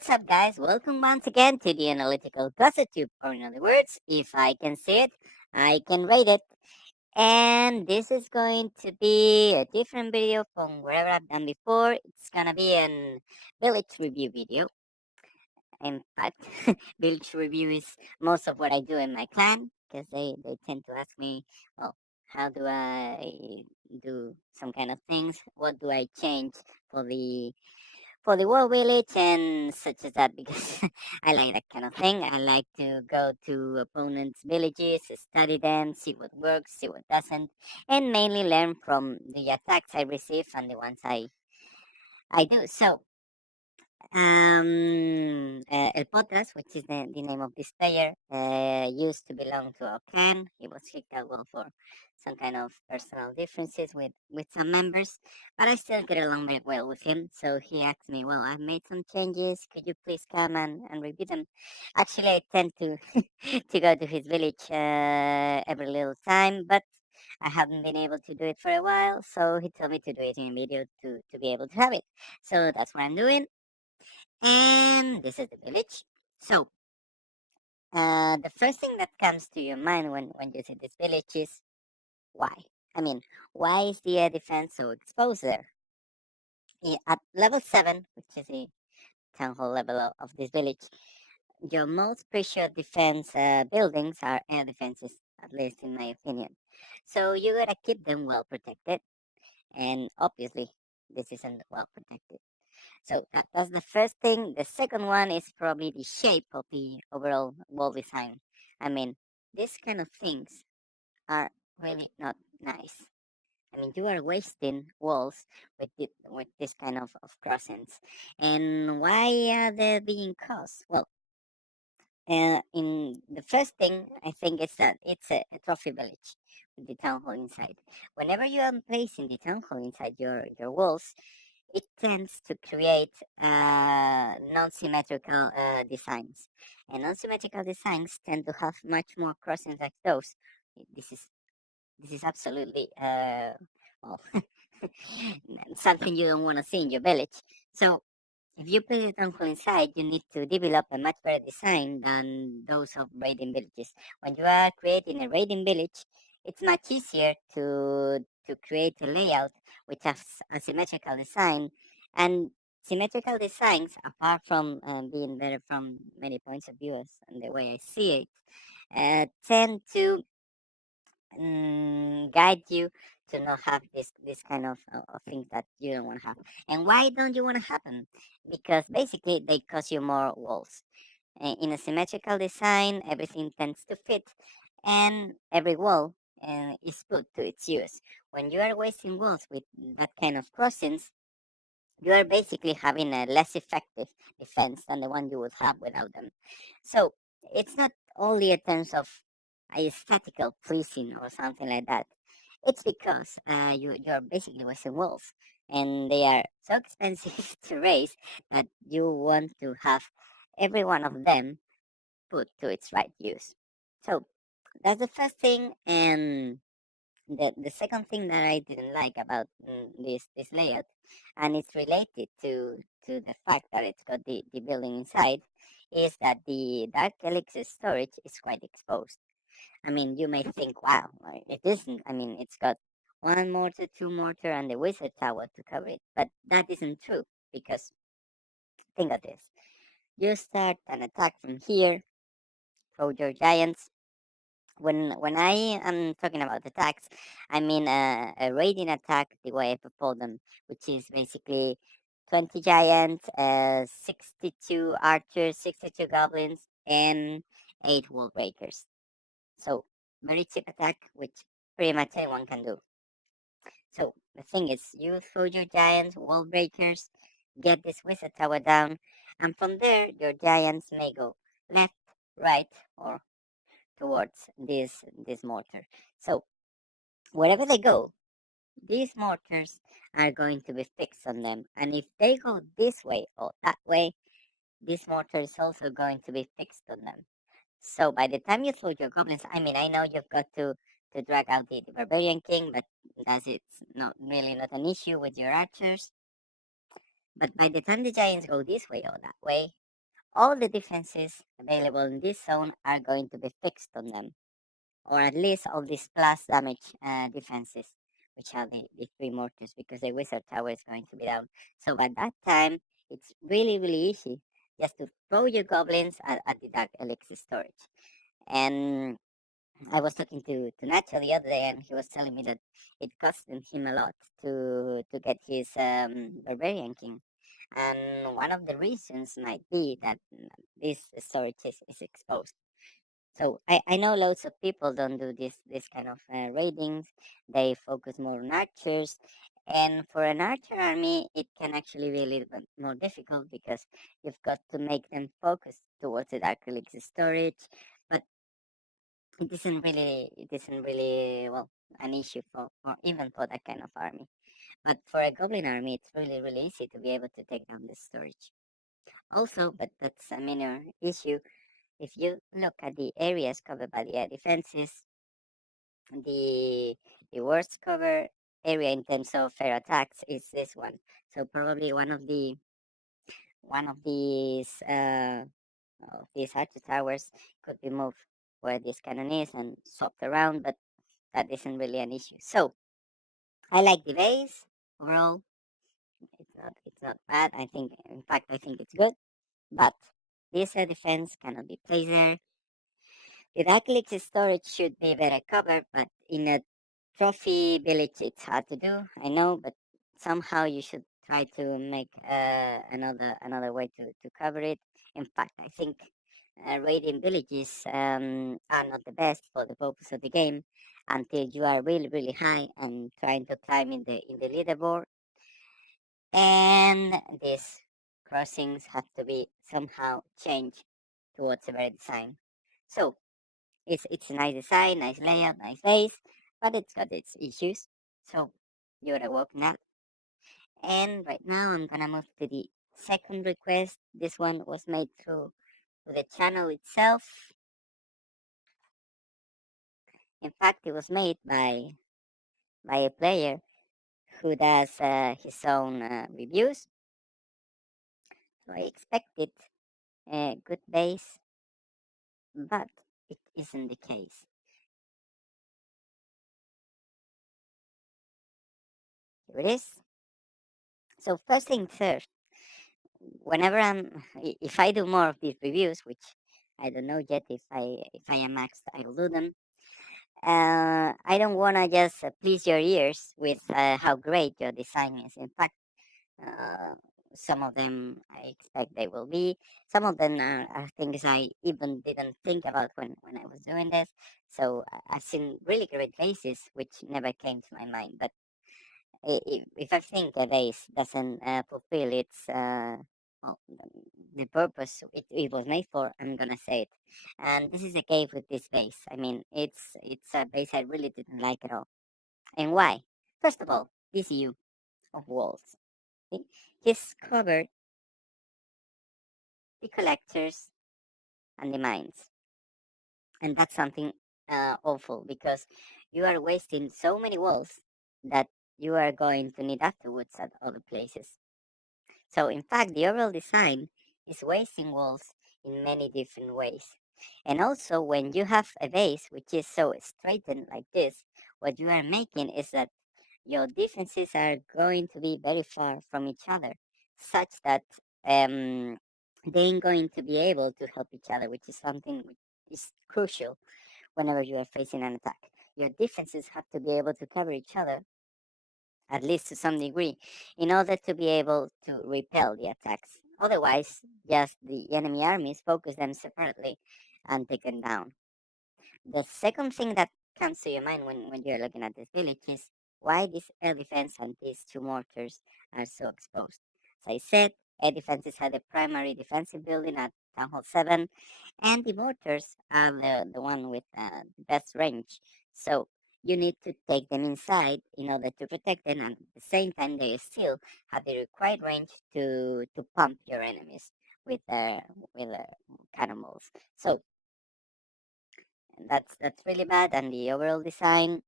what's up, guys? Welcome once again to the Analytical Positive, or in other words, if I can see it, I can rate it. And this is going to be a different video from wherever I've done before. It's gonna be an village review video. In fact, village review is most of what I do in my clan because they tend to ask me, well, how do I do some kind of things? What do I change for the world village and such as that because I like that kind of thing. I like to go to opponents' villages, study them, see what works, see what doesn't, and mainly learn from the attacks I receive and the ones I do. So, Elpotras, which is the name of this player, used to belong to our clan. He was kicked out well for some kind of personal differences with some members, but I still get along very well with him. So he asked me, well, I've made some changes. Could you please come and review them? Actually, I tend to to go to his village every little time, but I haven't been able to do it for a while. So he told me to do it in a video to be able to have it. So that's what I'm doing. And this is the village. So, the first thing that comes to your mind when you see this village is why? I mean, why is the air defense so exposed there? At level 7, which is the town hall level of this village, your most precious defense buildings are air defenses, at least in my opinion. So you gotta keep them well protected, and obviously, this isn't well protected. So that's the first thing. The second one is probably the shape of the overall wall design. I mean, these kind of things are really not nice. I mean, you are wasting walls with this kind of crossings. And why are they being caused? Well, in the first thing, I think is that it's a trophy village with the town hall inside. Whenever you are placing the town hall inside your walls, it tends to create non-symmetrical designs. And non-symmetrical designs tend to have much more crossings like those. This is this is absolutely well something you don't want to see in your village. So if you put a temple inside, you need to develop a much better design than those of raiding villages. When you are creating a raiding village, it's much easier to create a layout which has a symmetrical design, and symmetrical designs, apart from being better from many points of view and the way I see it, tend to guide you to not have this kind of things that you don't want to have. And why don't you want to have them? Because basically they cost you more walls. In a symmetrical design, everything tends to fit, and every wall is put to its use. When you are wasting walls with that kind of crossings, you are basically having a less effective defense than the one you would have without them. So it's not only in terms of aesthetical pleasing or something like that. It's because you're basically wasting walls, and they are so expensive to raise that you want to have every one of them put to its right use. So that's the first thing, and the second thing that I didn't like about this layout, and it's related to the fact that it's got the building inside, is that the dark elixir storage is quite exposed. I mean, you may think, wow, it isn't. I mean, it's got one mortar, two mortar, and the wizard tower to cover it, but that isn't true because think of this: you start an attack from here, throw your giants. When I am talking about attacks, I mean a raiding attack the way I propose them, which is basically 20 giants, 62 archers, 62 goblins, and 8 wall breakers. So very cheap attack, which pretty much anyone can do. So the thing is, you throw your giants, wall breakers, get this wizard tower down, and from there your giants may go left, right, or towards this mortar. So wherever they go, these mortars are going to be fixed on them. And if they go this way or that way, this mortar is also going to be fixed on them. So by the time you throw your goblins, I mean, I know you've got to drag out the barbarian king, but that's it's not really not an issue with your archers. But by the time the giants go this way or that way, all the defenses available in this zone are going to be fixed on them, or at least all these plus damage defenses, which are the three mortars, because the wizard tower is going to be down. So at that time, it's really easy just to throw your goblins at the dark elixir storage. And I was talking to Nacho the other day, and he was telling me that it cost him a lot to get his barbarian king, and one of the reasons might be that this storage is exposed. So I know loads of people don't do this kind of raidings. They focus more on archers, and for an archer army, it can actually be a little bit more difficult because you've got to make them focus towards the dark elixir storage. But it isn't really well an issue for even for that kind of army. But for a goblin army, it's really easy to be able to take down the storage. Also, but that's a minor issue. If you look at the areas covered by the air defenses, the the worst cover area in terms of fair attacks is this one. So probably one of these archer towers could be moved where this cannon is and swapped around, but that isn't really an issue. So I like the base overall. It's not bad. I think it's good, but this air defense cannot be placed there. The dark elixir storage should be better covered, but in a trophy village it's hard to do. I know, but somehow you should try to make another way to cover it. In fact, I think raiding villages are not the best for the purpose of the game until you are really high and trying to climb in the leaderboard. And these crossings have to be somehow changed towards a better design. So it's a nice design, nice layout, nice base, but it's got its issues. So you gotta work on that. And right now I'm gonna move to the second request. This one was made through the channel itself. In fact, it was made by a player who does his own reviews. So I expected a good base, but it isn't the case. Here it is. So first thing first, whenever if I do more of these reviews, which I don't know yet, if I am maxed, I will do them. I don't want to just please your ears with how great your design is. In fact, uh, some of them I expect they will be. Some of them are things I even didn't think about when I was doing this. So I've seen really great bases which never came to my mind. But if I think a base doesn't fulfill its well, the purpose it was made for, I'm gonna say it. And this is the case with this base. I mean, it's a base I really didn't like at all. And why? First of all, this view of walls. See? He's covered the collectors and the mines, and that's something awful because you are wasting so many walls that you are going to need afterwards at other places. So, in fact, the overall design is wasting walls in many different ways. And also, when you have a base which is so straightened like this, what you are making is that your defenses are going to be very far from each other, such that they ain't going to be able to help each other, which is something which is crucial whenever you are facing an attack. Your defenses have to be able to cover each other at least to some degree, in order to be able to repel the attacks. Otherwise, just the enemy armies focus them separately and take them down. The second thing that comes to your mind when you're looking at this village is why this air defense and these two mortars are so exposed. As I said, air defenses are the primary defensive building at Town Hall 7, and the mortars are the one with the best range. So you need to take them inside in order to protect them, and at the same time, they still have the required range to pump your enemies with their cannonballs. So that's really bad. And the overall design,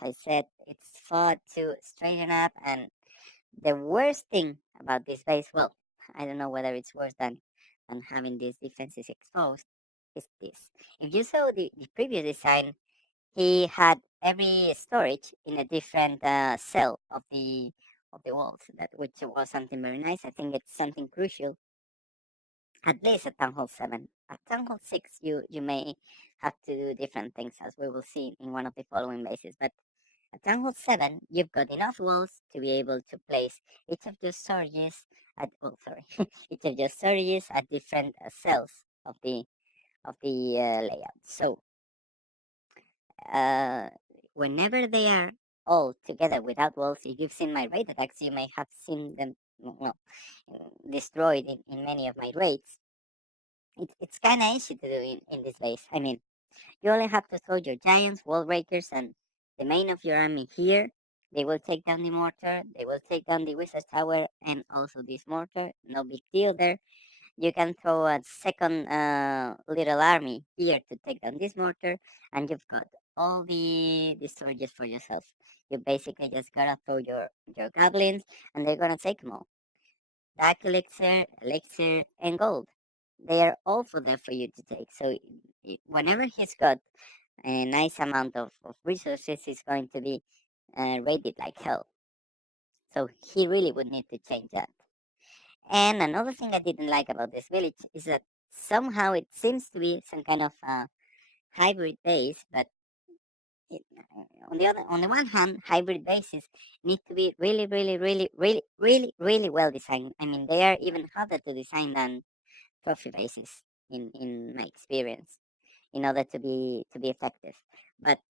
as I said, it's far too straighten up. And the worst thing about this base, well, I don't know whether it's worse and having these defenses exposed is this. If you saw the previous design, he had every storage in a different cell of the walls, that which was something very nice. I think it's something crucial, at least at Town Hall 7. At Town Hall 6, you may have to do different things, as we will see in one of the following bases. But at Town Hall 7, you've got enough walls to be able to place each of your storages at, oh, sorry, each of your storages at different cells of the layout. So uh, whenever they are all together without walls, if you've seen my raid attacks, you may have seen them, well, destroyed in many of my raids. It's kind of easy to do in this base. I mean, you only have to throw your giants, wall breakers, and the main of your army here. They will take down the mortar, they will take down the wizard tower, and also this mortar. No big deal there. You can throw a second little army here to take down this mortar, and you've got all the storages for yourself. You basically just gotta throw your goblins, and they're gonna take them all. Dark elixir, and gold. They are also there for you to take. So whenever he's got a nice amount of resources, he's going to be rated like hell. So he really would need to change that. And another thing I didn't like about this village is that somehow it seems to be some kind of hybrid base, but on the one hand, hybrid bases need to be really well designed. I mean, they are even harder to design than trophy bases in my experience, in order to be effective. But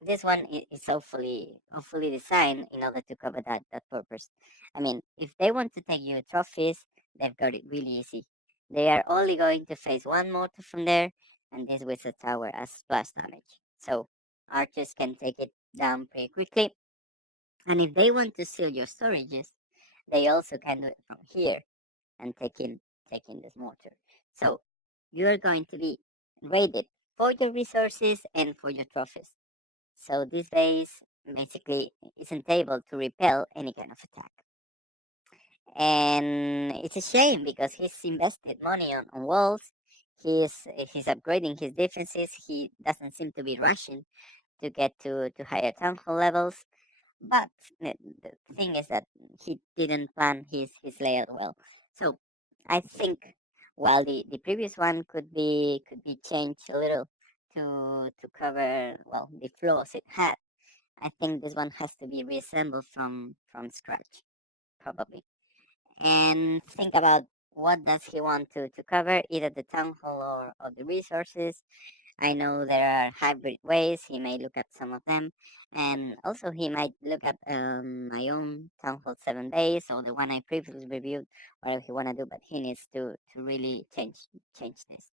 this one is hopefully designed in order to cover that purpose. I mean, if they want to take you trophies, they've got it really easy. They are only going to face one mortar from there, and this wizard tower as splash damage. So archers can take it down pretty quickly. And if they want to steal your storages, they also can do it from here and take in this mortar. So you're going to be rated for your resources and for your trophies. So this base basically isn't able to repel any kind of attack. And it's a shame because he's invested money on walls. He's upgrading his defenses. He doesn't seem to be rushing to get to higher town hall levels. But the thing is that he didn't plan his layout well. So I think while the previous one could be changed a little to cover, well, the flaws it had, I think this one has to be reassembled from scratch, probably. And think about what does he want to cover, either the town hall or the resources. I know there are hybrid ways. He may look at some of them, and also he might look at my own Town Hall 7 base or the one I previously reviewed, whatever he want to do. But he needs to really change this.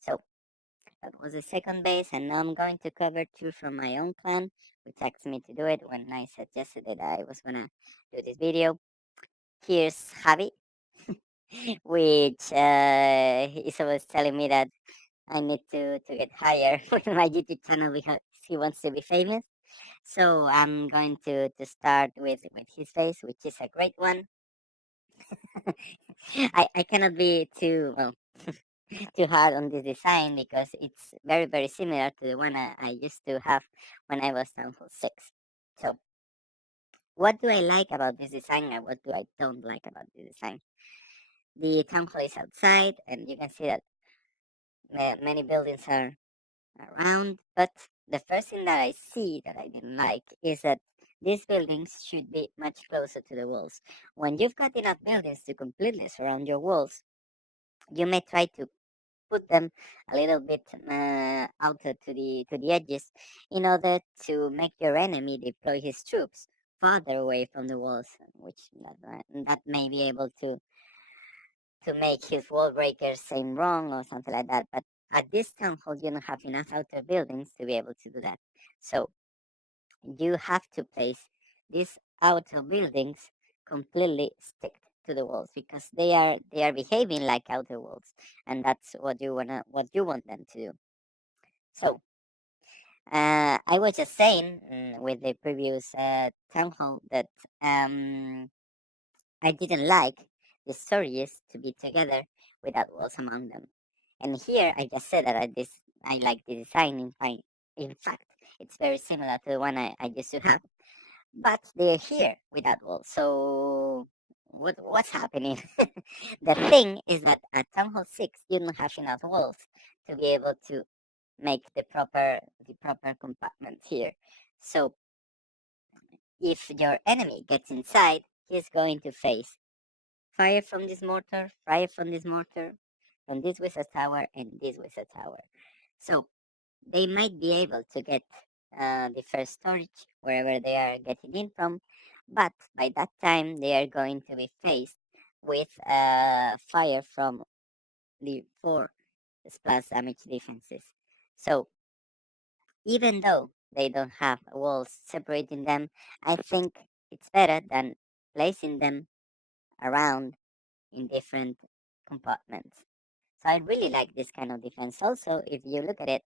So that was the second base, and now I'm going to cover two from my own clan, which asked me to do it when I suggested that I was gonna do this video. Here's Javi, which is always telling me that I need to get higher with my YouTube channel because he wants to be famous. So I'm going to start with his face, which is a great one. I cannot be too well too hard on this design because it's very similar to the one I used to have when I was Town Hall 6. So what do I like about this design and what do I don't like about this design? The Town Hall is outside and you can see that many buildings are around, but the first thing that I see that I didn't like is that these buildings should be much closer to the walls. When you've got enough buildings to completely surround your walls, you may try to put them a little bit outer to the edges in order to make your enemy deploy his troops farther away from the walls, which that may be able to make his wall breakers seem wrong or something like that. But at this town hall, you don't have enough outer buildings to be able to do that. So you have to place these outer buildings completely stick to the walls because they are behaving like outer walls, and that's what you want them to do. So I was just saying with the previous town hall that I didn't like the stories to be together without walls among them. And here I just said that I like the design. In fact, it's very similar to the one I used to have, but they're here without walls. So what's happening? The thing is that at Town Hall 6 you don't have enough walls to be able to make the proper compartment here. So if your enemy gets inside, he's going to face fire from this mortar, fire from this mortar, from this wizard tower, and this wizard tower. So they might be able to get the first storage wherever they are getting in from, but by that time they are going to be faced with fire from the four splash damage defenses. So even though they don't have walls separating them, I think it's better than placing them around in different compartments. So I really like this kind of defense. Also, if you look at it,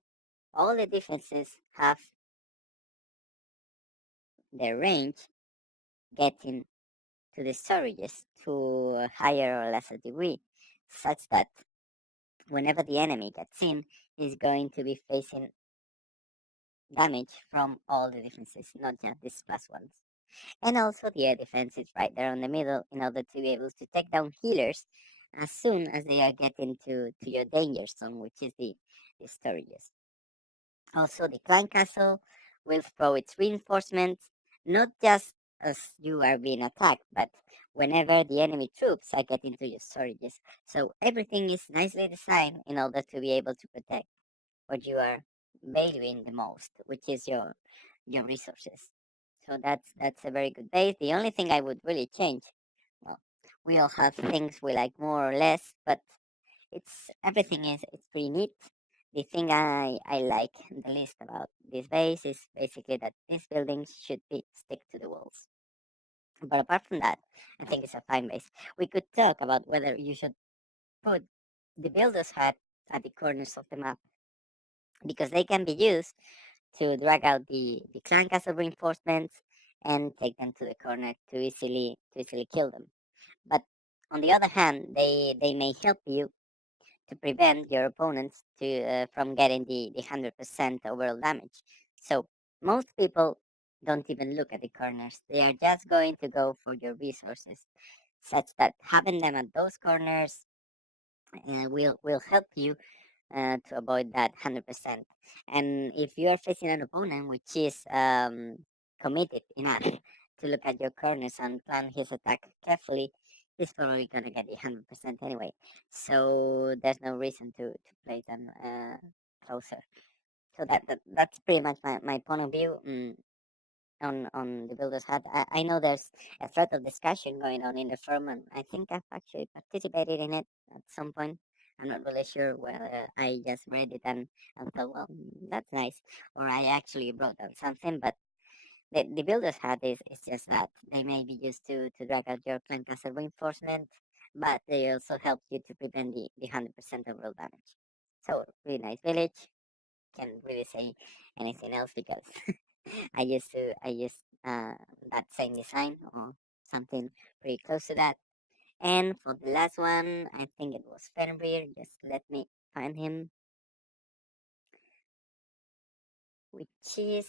all the defenses have their range getting to the storages to a higher or lesser degree, such that whenever the enemy gets in, he's going to be facing damage from all the defenses, not just these plus ones. And also the air defense is right there on the middle in order to be able to take down healers as soon as they are getting to your danger zone, which is the storages. Also, the clan castle will throw its reinforcements, not just as you are being attacked, but whenever the enemy troops are getting to your storages. So everything is nicely designed in order to be able to protect what you are valuing the most, which is your resources. So that's a very good base. The only thing I would really change, well, we all have things we like more or less, but it's pretty neat. The thing I like the least about this base is basically that these buildings should be stick to the walls. But apart from that, I think it's a fine base. We could talk about whether you should put the builder's hut at the corners of the map, because they can be used to drag out the clan castle reinforcements and take them to the corner to easily kill them. But on the other hand, they may help you to prevent your opponents from getting the 100% overall damage. So most people don't even look at the corners. They are just going to go for your resources, such that having them at those corners will help you to avoid that 100%. And if you are facing an opponent which is committed enough to look at your corners and plan his attack carefully, he's probably going to get the 100% anyway. So there's no reason to play them closer. So that's pretty much my point of view. On the builder's hut. I know there's a thread of discussion going on in the forum, and I think I've actually participated in it at some point. I'm not really sure whether I just read it and thought, well, that's nice, or I actually wrote down something. But the builder's hut is just that they may be used to drag out your clan castle reinforcement, but they also help you to prevent the 100% overall damage. So really nice village. Can't really say anything else because I used that same design or something pretty close to that. And for the last one, I think it was Fenrir. Just let me find him, which is,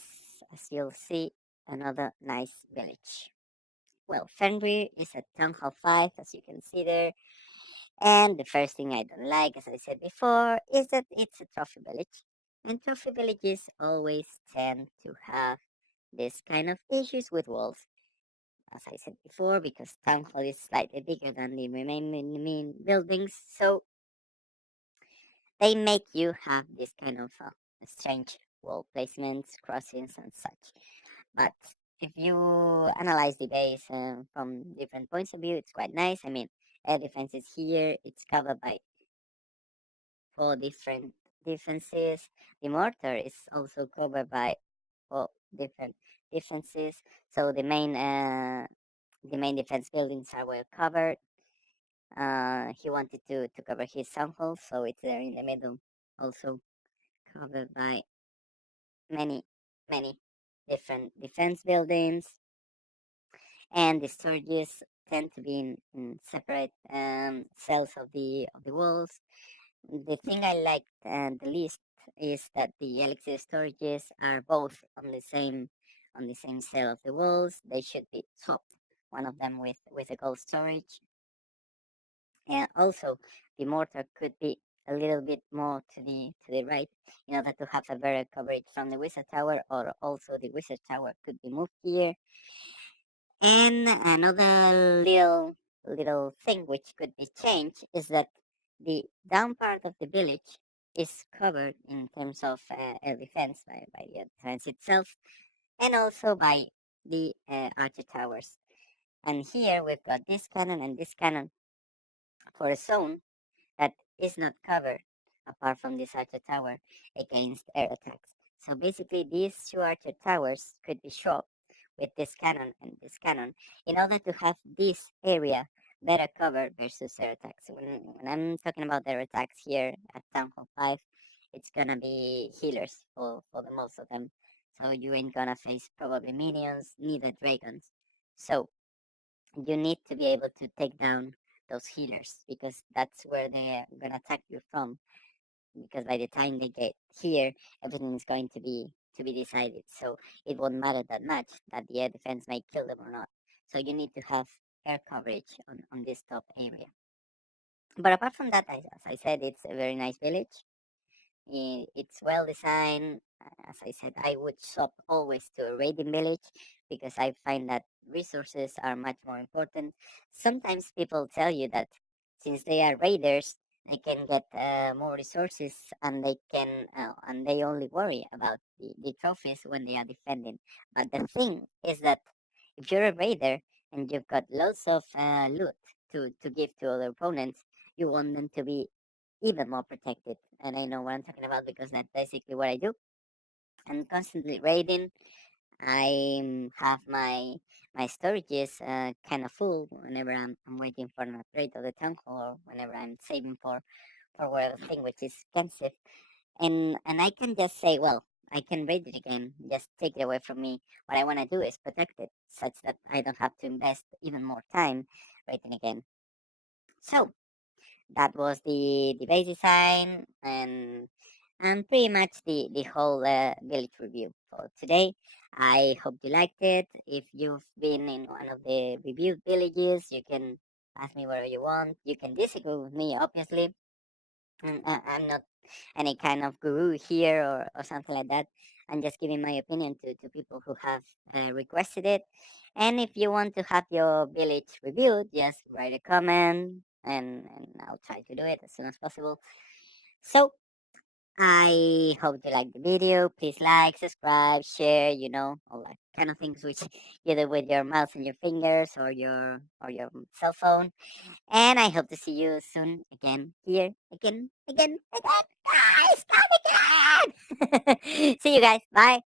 as you'll see, another nice village. Well, Fenrir is at Town Hall 5, as you can see there. And the first thing I don't like, as I said before, is that it's a trophy village. And trophy villages always tend to have this kind of issues with walls, as I said before, because town hall is slightly bigger than the remaining main buildings, so they make you have this kind of strange wall placements, crossings, and such. But if you analyze the base from different points of view, it's quite nice. I mean, air defense is here, it's covered by four different defenses. The mortar is also covered by four different defenses. So the main defense buildings are well covered. He wanted to cover his sample, so it's there in the middle, also covered by many, many different defense buildings. And the storages tend to be in separate cells of the walls. The thing I like the least is that the electricity storages are both on the same cell of the walls. They should be topped, one of them with a gold storage. And also, the mortar could be a little bit more to the right in order to have a better coverage from the wizard tower, or also the wizard tower could be moved here. And another little thing which could be changed is that the down part of the village is covered in terms of air defense by the air defense itself, and also by the archer towers. And here we've got this cannon and this cannon for a zone that is not covered apart from this archer tower against air attacks. So basically, these two archer towers could be shot with this cannon and this cannon in order to have this area better covered versus air attacks. When I'm talking about air attacks here at Town Hall 5, it's gonna be healers for the most of them. So you ain't gonna face probably minions, neither dragons. So you need to be able to take down those healers because that's where they're gonna attack you from. Because by the time they get here, everything is going to be decided. So it won't matter that much that the air defense may kill them or not. So you need to have air coverage on this top area. But apart from that, as I said, it's a very nice village. It's well designed. As I said, I would shop always to a raiding village because I find that resources are much more important. Sometimes people tell you that since they are raiders, they can get more resources and they only worry about the trophies when they are defending. But the thing is that if you're a raider and you've got loads of loot to give to other opponents, you want them to be even more protected. And I know what I'm talking about because that's basically what I do. I'm constantly raiding. I have my storages kind of full whenever I'm waiting for an upgrade of the town hall, or whenever I'm saving for whatever thing which is expensive. And I can just say, well, I can raid it again. Just take it away from me. What I want to do is protect it, such that I don't have to invest even more time raiding again. So that was the base design and pretty much the whole village review for today. I hope you liked it. If you've been in one of the reviewed villages, you can ask me whatever you want. You can disagree with me, obviously. I'm not any kind of guru here or something like that. I'm just giving my opinion to people who have requested it. And if you want to have your village reviewed, just write a comment and I'll try to do it as soon as possible. So I hope you like the video. Please like, subscribe, share, all that kind of things which you do with your mouse and your fingers or your cell phone. And I hope to see you soon again here. Again. Guys, come again! See you guys. Bye.